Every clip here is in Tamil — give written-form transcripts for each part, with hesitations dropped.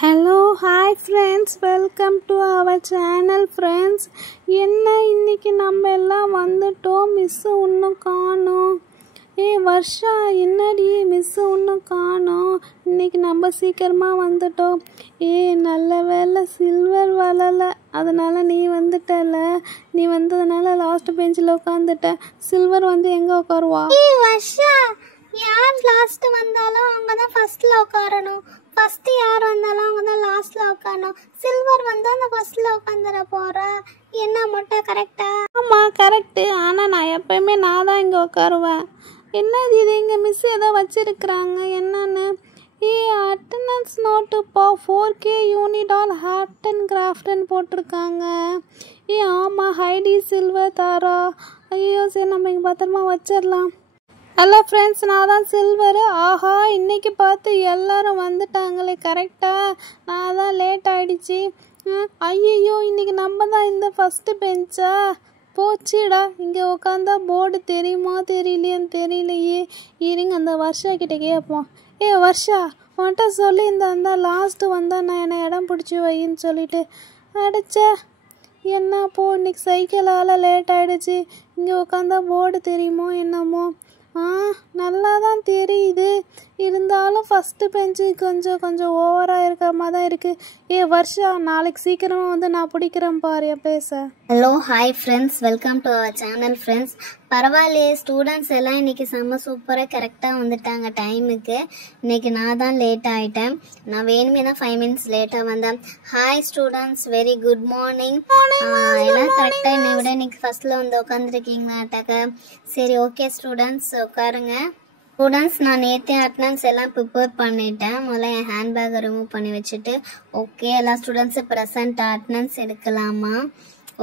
Hello, hi friends, welcome to our channel friends. என்ன இன்னைக்கு நம்ம எல்லாம் வந்துட்டோம், மிஸ் இன்னும் காணோம். வர்ஷா என்னடி மிஸ் இன்னும் காணோம், இன்னைக்கு நம்ம சீக்கிரமாக வந்துட்டோம். நல்ல வேலை சில்வர் வரலை, அதனால் நீ வந்துட்டல. நீ வந்ததுனால லாஸ்ட் பெஞ்சில் உட்காந்துட்ட. சில்வர் வந்து எங்கே உட்காருவா? வர்ஷா, யார் லாஸ்ட் வந்தாலும் அவங்க தான் ஃபர்ஸ்ட்ல உட்காரணும். ஃபர்ஸ்ட் யார் வந்தாலும் அவங்க தான் லாஸ்ட்ல உட்காரணும். சில்வர் வந்து அந்த ஃபர்ஸ்ட்ல உட்காந்துட போறா. என்ன மட்டும் கரெக்டா? ஆமாம் கரெக்டு. ஆனால் நான் எப்பயுமே நான் தான் இங்கே உட்காருவேன். என்னது இது, இங்கே மிஸ் ஏதோ வச்சிருக்கிறாங்க, என்னன்னு? அட்டண்டன்ஸ் நோட்டுப்பா, 4K unit all art and கிராஃப்ட்னு போட்டிருக்காங்க. ஆமாம், ஹைடி சில்வர் தாரா. ஐயோ சரி, நம்ம இங்கே பத்திரமா வச்சிடலாம். ஹலோ ஃப்ரெண்ட்ஸ், நான் தான் சில்வரு. ஆஹா, இன்றைக்கி பார்த்து எல்லோரும் வந்துட்டாங்களே கரெக்டாக. நான் தான் லேட் ஆகிடுச்சி. ஐயோ, இன்றைக்கி நம்ம தான் இந்த ஃபஸ்ட்டு பெஞ்சா போச்சுடா. இங்கே உட்காந்தா போர்டு தெரியுமா தெரியலையேன்னு தெரியலையே. இருங்க அந்த வர்ஷா கிட்டே கேட்போம். வர்ஷா, உன்கிட்ட சொல்லி இந்த லாஸ்ட்டு வந்தால் நான் என்னை இடம் பிடிச்சி வையின்னு சொல்லிட்டு அடிச்சா. என்னப்போ இன்னைக்கு சைக்கிளால் லேட் ஆகிடுச்சு. இங்கே உட்காந்தா போர்டு தெரியுமோ என்னமோ. நல்லா தான் தெரியுது, இருந்தாலும் ஃபஸ்ட்டு பெஞ்சு கொஞ்சம் ஓவராக இருக்கிற மாதிரி தான் இருக்குது. வர்ஷா, நாளைக்கு சீக்கிரமாக வந்து நான் பிடிக்கிறேன் பாரு பேச. Hello, hi friends, welcome to our channel friends. பரவாயில்லையே, ஸ்டூடெண்ட்ஸ் எல்லாம் இன்னைக்கு செம்ம சூப்பராக கரெக்டாக வந்துட்டாங்க டைமுக்கு. இன்னைக்கு நான் தான் லேட் ஆகிட்டேன். நான் வேணுமே தான் 5 மினிட்ஸ் லேட்டாக வந்தேன். Hi students, very good morning. எல்லாம் கரெக்டாக என்னை விட இன்னைக்கு ஃபர்ஸ்ட்டில் வந்து உட்காந்துருக்கீங்களாட்டாக்க. சரி, ஓகே ஸ்டூடெண்ட்ஸ் உட்காருங்க. ஸ்டூடெண்ட்ஸ், நான் நேற்றே அட்டனன்ஸ் எல்லாம் ப்ரிப்பேர் பண்ணிட்டேன். முதல்ல என் ஹேண்ட்பேக்கை ரிமூவ் பண்ணி வச்சுட்டு, ஓகே எல்லா ஸ்டூடெண்ட்ஸும் ப்ரெசென்ட் அட்டனன்ஸ் எடுக்கலாமா?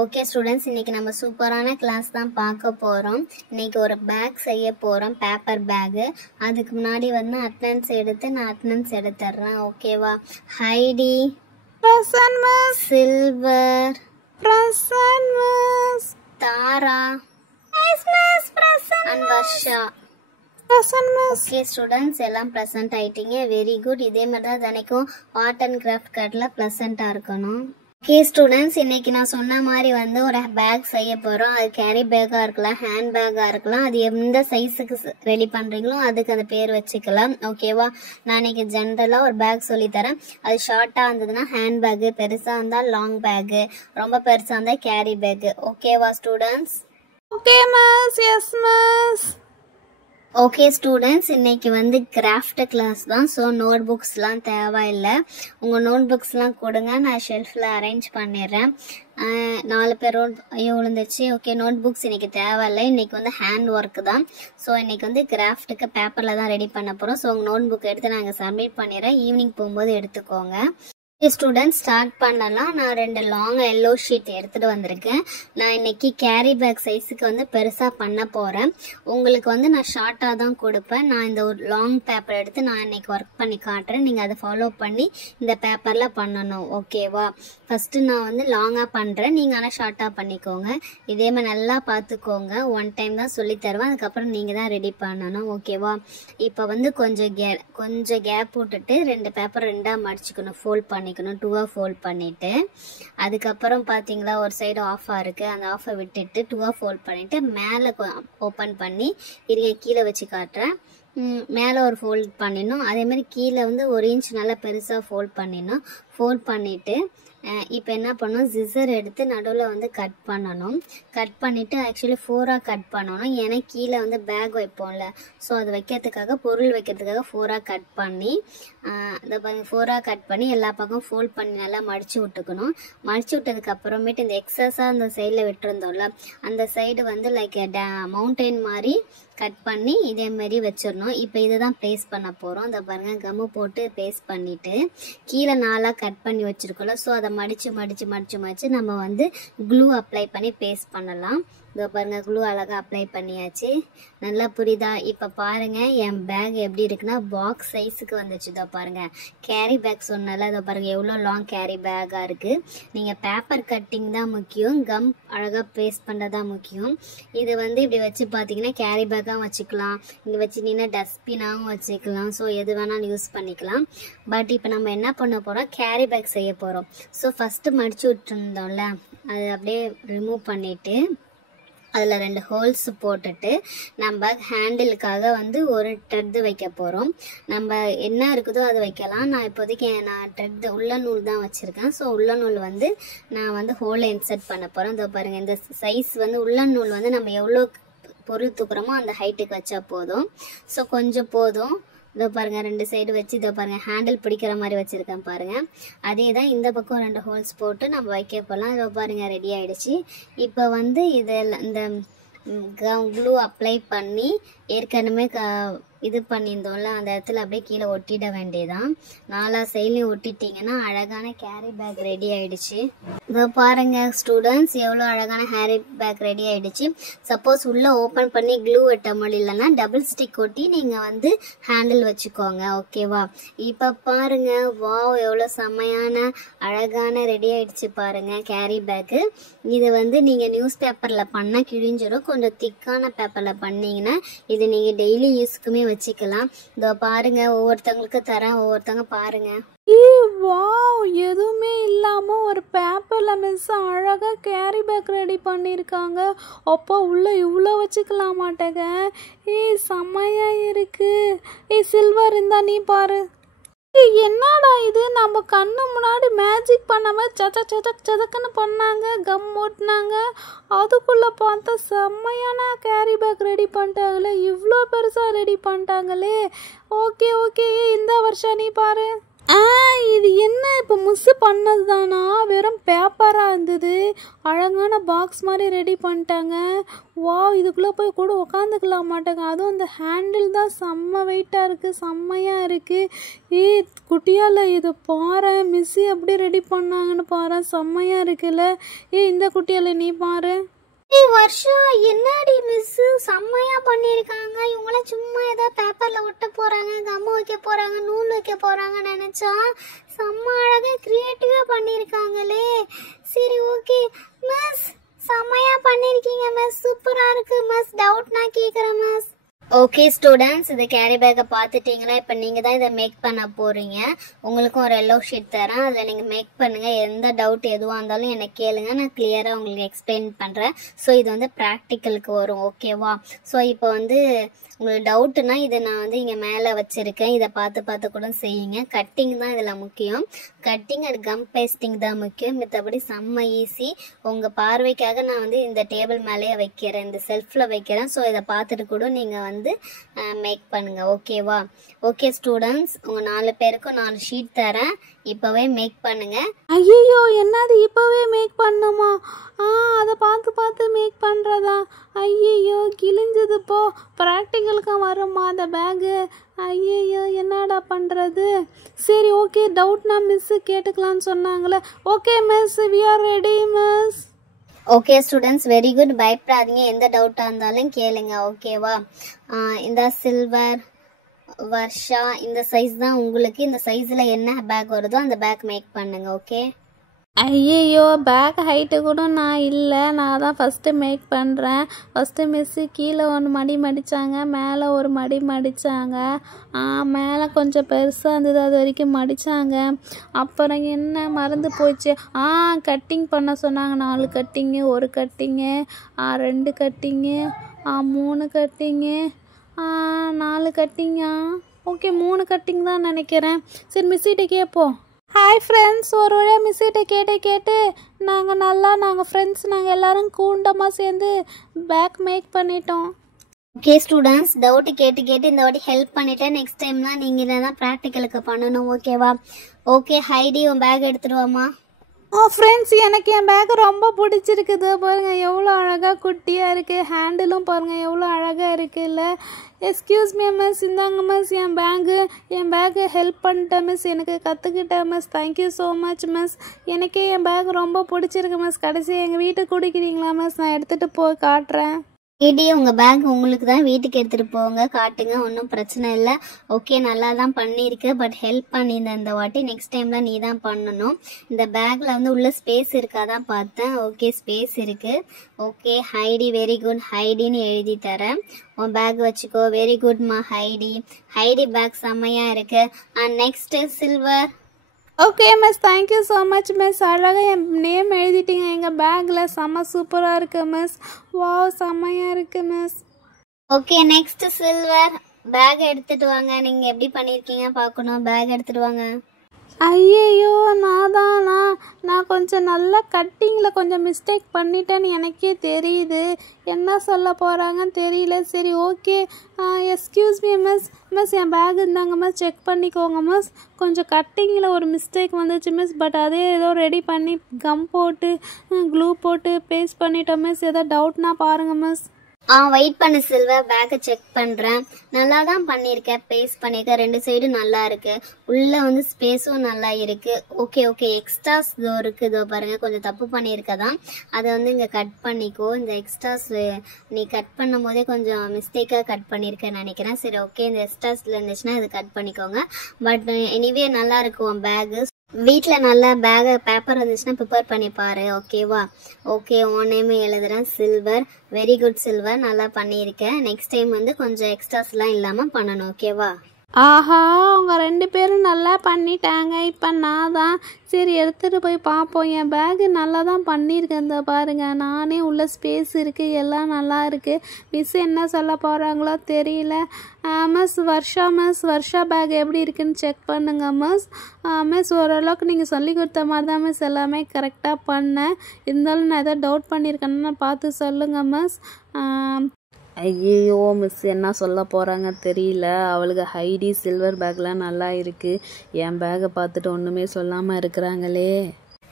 ஓகே ஸ்டூடெண்ட்ஸ், இன்றைக்கி நம்ம சூப்பரான கிளாஸ் தான் பார்க்க போகிறோம். இன்றைக்கி ஒரு பேக் செய்ய போகிறோம், பேப்பர் பேக்கு. அதுக்கு முன்னாடி வந்து அட்டனன்ஸ் எடுத்து நான் அட்டனன்ஸ் எடுத்துட்றேன், ஓகேவா? Heidi, Silver, Tara and Varsha. Okay students, எல்லாம் ப்ரெசென்ட் ஆகிட்டீங்க, வெரி குட். இதே மாதிரி தான் தினைக்கும் ஆர்ட் அண்ட் கிராஃப்ட் கார்டில் ப்ரெசென்ட்டாக இருக்கணும். ஓகே ஸ்டூடெண்ட்ஸ், இன்னைக்கு நான் சொன்ன மாதிரி வந்து ஒரு பேக் செய்ய போகிறோம். அது கேரி பேக்காக இருக்கலாம், ஹேண்ட் பேக்காக இருக்கலாம். அது எந்த சைஸுக்கு ரெடி பண்ணுறீங்களோ அதுக்கு அந்த பேர் வச்சுக்கலாம், ஓகேவா? நான் இன்னைக்கு ஜென்ரலாக ஒரு பேக் சொல்லித்தரேன். அது ஷார்ட்டாக இருந்ததுன்னா ஹேண்ட் பேக்கு, பெருசாக இருந்தால் லாங் பேக்கு, ரொம்ப பெருசாக இருந்தால் கேரி பேக்கு, ஓகேவா students? Okay miss, yes miss. Okay students, இன்னைக்கு வந்து கிராஃப்ட் கிளாஸ் தான். ஸோ நோட் புக்ஸ்லாம் தேவையில்லை. உங்கள் நோட் புக்ஸ்லாம் கொடுங்க, நான் ஷெல்ஃபில் அரேஞ்ச் பண்ணிடுறேன். 4 பேர் விழுந்துச்சு. ஓகே, நோட் புக்ஸ் இன்னைக்கு தேவையில்லை. இன்னைக்கு வந்து ஹேண்ட் ஒர்க் தான். ஸோ இன்னைக்கு வந்து கிராஃப்ட்டுக்கு பேப்பரில் தான் ரெடி பண்ண போகிறோம். ஸோ உங்கள் நோட் புக் எடுத்து நாங்கள் சப்மிட் பண்ணிடுறேன். ஈவினிங் போகும்போது எடுத்துக்கோங்க. ஸ்டூடெண்ட்ஸ், ஸ்டார்ட் பண்ணலாம். நான் 2 லாங் எல்லோ ஷீட் எடுத்துகிட்டு வந்திருக்கேன். நான் இன்னைக்கு கேரி பேக் சைஸுக்கு வந்து பெருசாக பண்ண போகிறேன். உங்களுக்கு வந்து நான் ஷார்ட்டாக தான் கொடுப்பேன். நான் இந்த ஒரு லாங் பேப்பர் எடுத்து நான் இன்னைக்கு ஒர்க் பண்ணி காட்டுறேன். நீங்கள் அதை ஃபாலோ பண்ணி இந்த பேப்பரில் பண்ணணும், ஓகேவா? ஃபஸ்ட்டு நான் வந்து லாங்காக பண்ணுறேன், நீங்கள் ஆனால் ஷார்ட்டாக பண்ணிக்கோங்க. இதே மாதிரி நல்லா பார்த்துக்கோங்க. 1 டைம் தான் சொல்லி தருவேன், அதுக்கப்புறம் நீங்கள் தான் ரெடி பண்ணணும், ஓகேவா? இப்போ வந்து கொஞ்சம் கேப் விட்டுட்டு 2 பேப்பர் 2ஆக மடிச்சுக்கணும், ஃபோல்ட் பண்ணிக்கணும், 2ஆக ஃபோல்ட் பண்ணிவிட்டு, அதுக்கப்புறம் பார்த்தீங்களா ஒரு சைடு ஆஃபாக இருக்குது, அந்த ஆஃபை விட்டுட்டு 2ஆக ஃபோல்ட் பண்ணிவிட்டு மேலே ஓப்பன் பண்ணி இருங்க, கீழே வச்சு காட்டுறேன். மேலே ஒரு ஃபோல்ட் பண்ணிடணும். அதேமாதிரி கீழே வந்து 1 இன்ச் நல்லா பெருசாக ஃபோல்ட் பண்ணிடணும். ஃபோல்ட் பண்ணிவிட்டு இப்போ என்ன பண்ணணும், சிசர் எடுத்து நடுவில் வந்து கட் பண்ணணும். கட் பண்ணிவிட்டு ஆக்சுவலி 4ஆக கட் பண்ணணும். ஏன்னா கீழே வந்து பேக் வைப்போம்ல, ஸோ அது வைக்கிறதுக்காக, பொருள் வைக்கிறதுக்காக 4ஆக கட் பண்ணி அதை 4ஆக கட் பண்ணி எல்லா பக்கம் ஃபோல்ட் பண்ணி நல்லா மடித்து விட்டுக்கணும். மடித்து விட்டதுக்கப்புறமேட்டு இந்த எக்ஸஸாக அந்த சைடில் விட்டுருந்தோம்ல, அந்த சைடு வந்து லைக் மவுண்டைன் மாதிரி கட் பண்ணி இதே மாதிரி வச்சிடணும். இப்போ இதை தான் பேஸ்ட் பண்ண போகிறோம். அதை பாருங்கள், கம்மு போட்டு பேஸ்ட் பண்ணிவிட்டு கீழே 4ஆக கட் பண்ணி வச்சுருக்கோம்ல, ஸோ அதை மடித்து நம்ம வந்து க்ளூ அப்ளை பண்ணி பேஸ்ட் பண்ணலாம். இதோ பாருங்கள் க்ளூ அழகாக அப்ளை பண்ணியாச்சு. நல்லா புரியுதா? இப்போ பாருங்கள் என் பேக் எப்படி இருக்குன்னா பாக்ஸ் சைஸுக்கு வந்துச்சு. இதோ பாருங்கள் கேரி பேக் சொன்னால இதோ பாருங்கள் எவ்வளோ லாங் கேரி பேக்காக இருக்குது. நீங்கள் பேப்பர் கட்டிங் தான் முக்கியம், கம் அழகாக பேஸ்ட் பண்ணுறது தான் முக்கியம். இது வந்து இப்படி வச்சு பார்த்தீங்கன்னா கேரி பேக்காக வச்சுக்கலாம், இங்கே வச்சுட்டிங்கன்னா டஸ்ட்பினாகவும் வச்சுக்கலாம். ஸோ எது வேணாலும் யூஸ் பண்ணிக்கலாம். பட் இப்போ நம்ம என்ன பண்ண போகிறோம், கேரி பேக் செய்ய போகிறோம். ஸோ ஃபஸ்ட்டு மடித்து விட்டுருந்தோம்ல, அது அப்படியே ரிமூவ் பண்ணிவிட்டு அதில் 2 ஹோல்ஸ் போட்டுட்டு நம்ம ஹேண்டிலுக்காக வந்து ஒரு த்ரெட்டு வைக்க போகிறோம். நம்ம என்ன இருக்குதோ அது வைக்கலாம். நான் இப்போதைக்கு நான் த்ரெட்டு உள்ள நூல் தான் வச்சுருக்கேன். ஸோ உள்ள நூல் வந்து நான் வந்து ஹோலை இன்சர்ட் பண்ண போகிறேன். இதோ பாருங்கள் இந்த சைஸ் வந்து உள்ள நூல் வந்து நம்ம எவ்வளோ பொருள் தூக்குறோமோ அந்த ஹைட்டுக்கு வச்சா போதும். ஸோ கொஞ்சம் போதும். இதோ பாருங்கள் 2 சைடு வச்சு இதோ பாருங்கள் ஹேண்டில் பிடிக்கிற மாதிரி வச்சுருக்கேன் பாருங்கள். அதே தான் இந்த பக்கம் 2 ஹோல்ஸ் போட்டு நம்ம வைக்க போகலாம். இதோ பாருங்கள் ரெடி ஆகிடுச்சு. இப்போ வந்து இதில் இந்த க்ளூ அப்ளை பண்ணி ஏற்கனவே இது பண்ணியிருந்தோம்ல அந்த இடத்துல அப்படியே கீழே ஒட்டிட வேண்டியதான். 4 சைட்லையும் ஒட்டிட்டிங்கன்னா அழகான கேரி பேக் ரெடி ஆகிடுச்சு. இதோ பாருங்கள் ஸ்டூடெண்ட்ஸ் எவ்வளோ அழகான கேரி பேக் ரெடி ஆகிடுச்சு. சப்போஸ் உள்ளே ஓப்பன் பண்ணி க்ளூ வெட்ட முடியலன்னா டபுள் ஸ்டிக் ஒட்டி நீங்கள் வந்து ஹேண்டில் வச்சுக்கோங்க. ஓகேவா? இப்போ பாருங்கள் வாவ் எவ்வளோ செம்மையான அழகான ரெடி ஆகிடுச்சு பாருங்கள் கேரி பேக்கு. இது வந்து நீங்கள் நியூஸ் பேப்பரில் பண்ணால் கிழிஞ்சிடும். கொஞ்சம் திக்கான பேப்பரில் பண்ணிங்கன்னா இது நீங்கள் டெய்லி யூஸ்க்குமே வச்சுக்கலாம். இதோ பாருங்க ஒவ்வொருத்தவங்களுக்கு தரேன், ஒவ்வொருத்தவங்க பாருங்க. வாவ் எதுவுமே இல்லாமல் ஒரு பேப்பரில் மிஸ் அழகாக கேரி பேக் ரெடி பண்ணியிருக்காங்க. அப்போ உள்ளே இவ்வளோ வச்சுக்கலாம் மாட்டேங்க. செம்மையாக இருக்கு. சில்வர் இருந்தா நீ பாரு. என்னடா இது, நம்ம கண்ணு முன்னாடி மேஜிக் பண்ணாம சதக்குன்னு பண்ணாங்க, கம் ஓட்டினாங்க. அதுக்குள்ளே பார்த்தா செம்மையான கேரி பேக் ரெடி பண்ணிட்டாங்களே, இவ்வளோ பெருசாக ரெடி பண்ணிட்டாங்களே. ஓகே ஓகே இந்த வருஷம் நீ பாரு. இது என்ன இப்போ மிஸ் பண்ணது தானா? வெறும் பேப்பராக இருந்தது, அழகான பாக்ஸ் மாதிரி ரெடி பண்ணிட்டாங்க. வா இதுக்குள்ளே போய் கூட உக்காந்துக்கலாம் மாட்டாங்க. அதுவும் இந்த ஹேண்டில் தான் செம்ம வெயிட்டாக இருக்குது, செம்மையாக இருக்குது. குட்டியால் இதை பாரு, மிஸ்ஸு எப்படி ரெடி பண்ணாங்கன்னு பாரு, செம்மையாக இருக்குல்ல. இந்த குட்டியால் நீ பாரு. வருஷம் என்னடி மிஸ் செம்மையா பண்ணிருக்காங்க. இவங்கள சும்மா ஏதோ பேப்பர்ல ஒட்ட போறாங்க, கம் வைக்க போறாங்க, நூல் வைக்க போறாங்கன்னு நினைச்சா செம்ம அழகா கிரியேட்டிவா பண்ணிருக்காங்களே. சரி ஓகே மிஸ், செம்மையா பண்ணிருக்கீங்க மிஸ், சூப்பரா இருக்கு மிஸ். டவுட் நான் கேக்குறேன் மிஸ். ஓகே ஸ்டூடெண்ட்ஸ், இந்த கேரி பேக்கை பார்த்துட்டிங்களா? இப்போ நீங்கள் தான் இதை மேக் பண்ண போகிறீங்க. உங்களுக்கும் ஒரு எல்லோ ஷீட் தரேன், அதில் நீங்கள் மேக் பண்ணுங்கள். எந்த டவுட் எதுவாக இருந்தாலும் எனக்கு கேளுங்க, நான் கிளியராக உங்களுக்கு எக்ஸ்பிளைன் பண்ணுறேன். ஸோ இது வந்து ப்ராக்டிக்கலுக்கு வரும். ஓகேவா? ஸோ இப்போ வந்து உங்களுக்கு டவுட்டுனா இதை நான் வந்து இங்கே மேலே வச்சுருக்கேன், இதை பார்த்து கூட செய்யுங்க. கட்டிங் தான் இதில் முக்கியம். கட்டிங் அண்ட் கம் பேஸ்டிங் தான் முக்கியம். மற்றபடி செம்ம ஈஸி. உங்கள் பார்வைக்காக நான் வந்து இந்த டேபிள் மேலேயே வைக்கிறேன், இந்த செல்ஃபில் வைக்கிறேன். ஸோ இதை பார்த்துட்டு கூட நீங்கள் வந்து மேக் பண்ணுங்க. ஓகேவா? ஓகே ஸ்டூடெண்ட்ஸ், உங்கள் 4 பேருக்கும் 4 ஷீட் தரேன், இப்போவே மேக் பண்ணுங்க. ஐயோ என்னது இப்போவே மேக் பண்ணுமா? அதை பார்த்து மேக் பண்ணுறதா? ஐயோ கிழிஞ்சது போ. ப்ராக்டிக்கலுக்கு வருமா அந்த பேகு? ஐயோ என்னடா பண்ணுறது? சரி ஓகே, டவுட்னா மிஸ்ஸு கேட்டுக்கலான்னு சொன்னாங்களே. Okay miss, we are ready miss. Okay students, very good. பயப்படாதீங்க, எந்த டவுட்டாக இருந்தாலும் கேளுங்க. ஓகேவா? இந்த சில்வர் வர்ஷா இந்த சைஸ் தான் உங்களுக்கு. இந்த சைஸில் என்ன பேக் வருதோ அந்த பேக் மேக் பண்ணுங்க. ஓகே? ஐயோ பேக் ஹைட்டு கூட நான் இல்லை, நான் தான் ஃபஸ்ட்டு மேக் பண்ணுறேன். ஃபஸ்ட்டு மிஸ்ஸு கீழே 1 மடி மடித்தாங்க, மேலே ஒரு மடி மடித்தாங்க. மேலே கொஞ்சம் பெருசாக இருந்தது, அது வரைக்கும் மடித்தாங்க. அப்புறம் என்ன மறந்து போச்சு. கட்டிங் பண்ண சொன்னாங்க. 4 கட்டிங்கு, 1 கட்டிங்கு, 2 கட்டிங்கு, 3 கட்டிங்கு, 4 கட்டிங்கா? ஓகே 3 கட்டிங் தான் நினைக்கிறேன். சரி மிஸ்ஸிட்ட கேட்போம். ஹாய் ஃப்ரெண்ட்ஸ், ஒரு வழியாக மிஸ்ஸிட்ட கேட்டு நாங்கள் ஃப்ரெண்ட்ஸ் எல்லோரும் கூண்டமாக சேர்ந்து பேக் மேக் பண்ணிட்டோம். ஓகே ஸ்டூடெண்ட்ஸ், டவுட் கேட்டு இந்த வாட்டி ஹெல்ப் பண்ணிட்டேன். நெக்ஸ்ட் டைம்லாம் நீங்கள் இதை தான் ப்ராக்டிக்கலுக்கு பண்ணணும். ஓகேவா? ஓகே ஹைடி, உன் பேக் எடுத்துட்டு வாமா. ஃப்ரெண்ட்ஸ், எனக்கு என் பேக் ரொம்ப பிடிச்சிருக்குது. பாருங்கள் எவ்வளோ அழகாக குட்டியாக இருக்குது. ஹேண்டிலும் பாருங்கள் எவ்வளோ அழகாக இருக்குல்ல. எக்ஸ்கியூஸ் மீ மிஸ், இந்தாங்க மிஸ் என் பேக்கு ஹெல்ப் பண்ணிட்டேன் மிஸ், எனக்கு கற்றுக்கிட்டேன் miss. Thank you so much miss. எனக்கே என் பேக் ரொம்ப பிடிச்சிருக்கு மிஸ். கடைசி எங்கள் வீட்டுக்கு குடிக்கிறீங்களா மிஸ்? நான் எடுத்துகிட்டு போய் காட்டுறேன். ஐடி உங்கள் பேக் உங்களுக்கு தான், வீட்டுக்கு எடுத்துகிட்டு போங்க, காட்டுங்க, ஒன்றும் பிரச்சனை இல்லை. ஓகே, நல்லா தான் பண்ணியிருக்கு. பட் ஹெல்ப் பண்ணியிருந்தேன் இந்த வாட்டி. நெக்ஸ்ட் டைமில் நீ தான் பண்ணணும். இந்த பேக்கில் வந்து உள்ள ஸ்பேஸ் இருக்காதான் பார்த்தேன். ஓகே, ஸ்பேஸ் இருக்குது. Okay, Heidi very good. ஹைடின்னு எழுதி தரேன். உன் பேக் வச்சுக்கோ. வெரி குட்மா ஹைடி. ஹைடி பேக் செம்மையாக இருக்குது. And next silver. Okay miss, thank you so much miss. அழகாக என் நேம் எழுதிட்டீங்க எங்கள் பேக்கில். செம்ம சூப்பராக இருக்குது மிஸ். வாவ், செம்மையாக இருக்குது miss. Okay, next silver. Bag எடுத்துகிட்டு வாங்க. நீங்கள் எப்படி பண்ணியிருக்கீங்க பார்க்கணும். பேக் எடுத்துகிட்டு வாங்க. ஐயையோ, நான் கொஞ்சம் நல்லா கட்டிங்கில் கொஞ்சம் மிஸ்டேக் பண்ணிட்டேன்னு எனக்கே தெரியுது. என்ன சொல்ல போகிறாங்கன்னு தெரியல. சரி, ஓகே. எக்ஸ்கியூஸ் மீ மிஸ் என் பேக் இருந்தாங்க மிஸ், செக் பண்ணிக்கோங்க மிஸ். கொஞ்சம் கட்டிங்கில் ஒரு மிஸ்டேக் வந்துச்சு மிஸ். பட் அதே ஏதோ ரெடி பண்ணி கம் போட்டு க்ளூ போட்டு பேஸ்ட் பண்ணிட்டோம் மிஸ். ஏதோ டவுட்னா பாருங்கள் மிஸ். வெயிட் பண்ணு சில்வர், பேக்கை செக் பண்ணுறேன். நல்லா தான் பண்ணியிருக்கேன், பேஸ்ட் பண்ணியிருக்கேன். ரெண்டு சைடும் நல்லா இருக்குது. உள்ளே வந்து ஸ்பேஸும் நல்லா இருக்குது. ஓகே, எக்ஸ்ட்ராஸ் இதோ இருக்குது. இதோ பாருங்கள், கொஞ்சம் தப்பு பண்ணியிருக்கதான். அதை வந்து இங்கே கட் பண்ணிக்கோ. இந்த எக்ஸ்ட்ராஸ் நீ கட் பண்ணும் போதே கொஞ்சம் மிஸ்டேக்காக கட் பண்ணியிருக்கேன்னு நினைக்கிறேன். சரி, ஓகே, இந்த எக்ஸ்ட்ராஸில் இருந்துச்சுன்னா இது கட் பண்ணிக்கோங்க. பட் எனிவே நல்லா இருக்கும் உன் பேகு. வீட்டில் நல்லா பேகு பேப்பர் வந்துச்சுன்னா ப்ரிப்பேர் பண்ணி பாரு. ஓகேவா? ஓகே, உன் நேம் எழுதுறேன். சில்வர். வெரி குட் சில்வர், நல்லா பண்ணியிருக்கேன். நெக்ஸ்ட் டைம் வந்து கொஞ்சம் எக்ஸ்ட்ராஸ்லாம் இல்லாமல் பண்ணணும். ஓகேவா? ஆஹா, அவங்க 2 பேரும் நல்லா பண்ணிட்டாங்க. இப்போ நான் தான் சரி எடுத்துகிட்டு போய் பார்ப்போம். என் பேகு நல்லா தான் பண்ணியிருக்கேன். இந்த பாருங்கள், நானே உள்ள ஸ்பேஸ் இருக்குது, எல்லாம் நல்லா இருக்குது. மிஸ் என்ன சொல்ல போகிறாங்களோ தெரியல. மிஸ் வர்ஷா பேக் எப்படி இருக்குன்னு செக் பண்ணுங்க மிஸ். மிஸ் ஓரளவுக்கு நீங்கள் சொல்லி கொடுத்த மாதிரி தான் மிஸ் எல்லாமே கரெக்டாக பண்ணேன். இருந்தாலும் நான் எதாவது டவுட் பண்ணியிருக்கேன்னு பார்த்து சொல்லுங்கள் மிஸ். ஐயோ மிஸ், என்ன சொல்ல போகிறாங்க தெரியல. அவளுக்கு ஹைடி சில்வர் பேக்லாம் நல்லா இருக்குது. என் பேக்கை பார்த்துட்டு ஒன்றுமே சொல்லாமல் இருக்கிறாங்களே.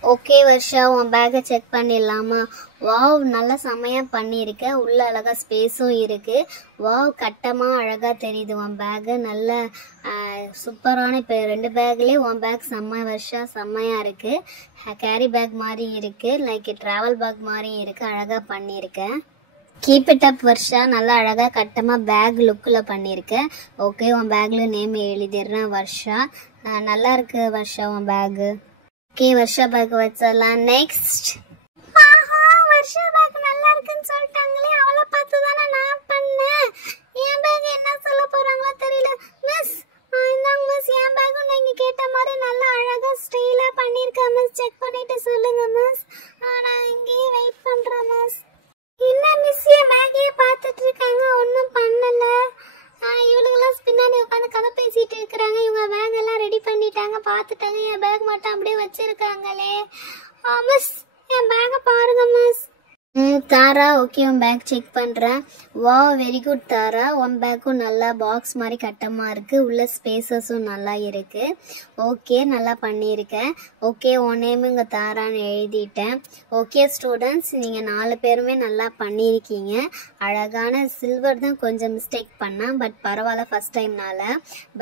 ஓகே வர்ஷா, உன் பேக்கை செக் பண்ணிடலாமா? வாவ், நல்லா செம்மையாக பண்ணியிருக்க. உள்ள அழகாக ஸ்பேஸும் இருக்குது. வாவ், கட்டமாக அழகாக தெரியுது உன் பேக்கு. நல்ல சூப்பரான. இப்போ 2 பேக்லேயே உன் பேக் வர்ஷா செம்மையாக இருக்குது. கேரி பேக் மாதிரி இருக்குது, லைக் ட்ராவல் பேக் மாதிரி இருக்குது. அழகாக பண்ணியிருக்கேன். கீப் இட் அப் வர்ஷா, நல்லா அழகாக கட்டமாக பேக் லுக்கில் பண்ணியிருக்கேன். ஓகே, உன் பேக்கில் நேம் எழுதிடுறேன் வர்ஷா. நல்லா இருக்கு வர்ஷா உன் பேகு. ஓகே, வர்ஷா பேக் வச்சிடலாம். நெக்ஸ்ட். வர்ஷா பேக் நல்லா இருக்குன்னு சொல்லிட்டாங்களே, அவளை பார்த்து தானே நான் பண்ணேன். என் பேக் என்ன சொல்ல போகிறாங்களோ தெரியல. மிஸ் இந்தாங்க மிஸ், என் பேக்கும் நீங்கள் கேட்ட மாதிரி நல்லா அழகாக ஸ்டைலாக பண்ணியிருக்கேன் மிஸ். செக் பண்ணிவிட்டு சொல்லுங்கள் மிஸ். நான் இங்கேயே வெயிட் பண்ணுறேன் மிஸ். என்ன மிஸ், என் பேக்கையே பார்த்துட்டு இருக்காங்க, ஒன்றும் பண்ணல. இவளுங்கெல்லாம் பின்னாடி உட்காந்து கதை பேசிட்டு இருக்கிறாங்க. இவங்க பேக் எல்லாம் ரெடி பண்ணிட்டாங்க, பார்த்துட்டாங்க. என் பேக் மட்டும் அப்படியே வச்சிருக்காங்களே. மிஸ், என் பேக்கை பாருங்க மிஸ். தாரா, ஓகே, உன் பேக் செக் பண்ணுறேன். வாவ், வெரி குட் தாரா. உன் பேக்கும் நல்லா பாக்ஸ் மாதிரி கட்டமாக இருக்குது. உள்ள ஸ்பேசஸும் நல்லா இருக்குது. ஓகே, நல்லா பண்ணியிருக்கேன். ஓகே, உன் நேம் இங்கே தாரான்னு எழுதிட்டேன். ஓகே ஸ்டூடெண்ட்ஸ், நீங்கள் 4 பேருமே நல்லா பண்ணியிருக்கீங்க. அழகான சில்வர் தான் கொஞ்சம் மிஸ்டேக் பண்ணேன், பட் பரவாயில்ல. ஃபஸ்ட் டைம்னால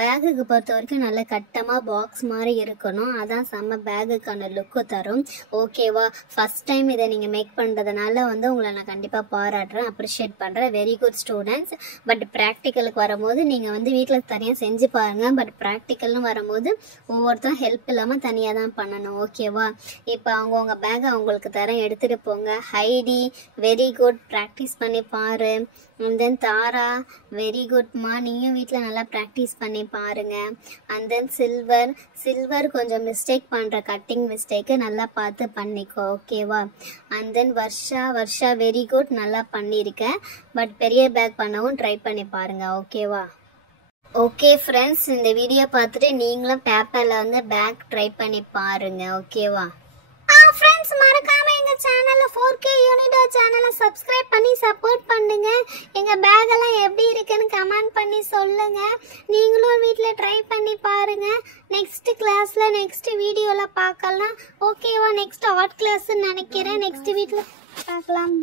பேக்குக்கு பொறுத்த வரைக்கும் நல்ல கட்டமாக பாக்ஸ் மாதிரி இருக்கணும். அதான் செம்ம பேக்குக்கான லுக்கு தரும். ஓகேவா? ஃபஸ்ட் டைம் இதை நீங்கள் மேக் பண்ணுறதுனால வந்து உங்களை நான் கண்டிப்பாக பாராட்டுறேன், அப்ரிஷியேட் பண்ணுறேன். Very good students. பட் ப்ராக்டிக்கலுக்கு வரும்போது நீங்கள் வந்து வீட்டில் தனியாக செஞ்சு பாருங்கள். பட் ப்ராக்டிக்கல்னு வரும்போது ஒவ்வொருத்தரும் ஹெல்ப் இல்லாமல் தனியாக தான் பண்ணணும். ஓகேவா? இப்போ அவங்கவுங்க பேக்கை அவங்களுக்கு தரேன், எடுத்துகிட்டு போங்க. ஹைடி, வெரி குட், ப்ராக்டிஸ் பண்ணி பாரு. அண்ட் தென் தாரா, வெரி குட்மா, நீயும் வீட்டில் நல்லா ப்ராக்டிஸ் பண்ணி பாருங்கள். அண்ட் தென் சில்வர் கொஞ்சம் மிஸ்டேக் பண்ணுற, கட்டிங் மிஸ்டேக்கு நல்லா பார்த்து பண்ணிக்கோ. ஓகேவா? And then Varsha very good, நல்லா பண்ணியிருக்கேன். பட் பெரிய பேக் பண்ணவும் ட்ரை பண்ணி பாருங்கள். ஓகேவா? ஓகே ஃப்ரெண்ட்ஸ், இந்த வீடியோ பார்த்துட்டு நீங்களும் பேப்பரில் வந்து பேக் ட்ரை பண்ணி பாருங்கள். ஓகேவா? ஃப்ரெண்ட்ஸ், மறக்காமல் எங்கள் சேனலில் 4K யூனிட் சேனலை சப்ஸ்கிரைப் பண்ணி சப்போர்ட் பண்ணுங்க. எங்கள் பேக்கெல்லாம் எப்படி இருக்குன்னு கமெண்ட் பண்ணி சொல்லுங்க. நீங்களும் வீட்டில் ட்ரை பண்ணி பாருங்க. நெக்ஸ்ட் கிளாஸில் நெக்ஸ்ட் வீடியோவில் பார்க்கலாம். ஓகேவா? நெக்ஸ்ட் ஆர்ட் கிளாஸ்ன்னு நினைக்கிறேன். நெக்ஸ்ட் வீட்டில் பார்க்கலாம்.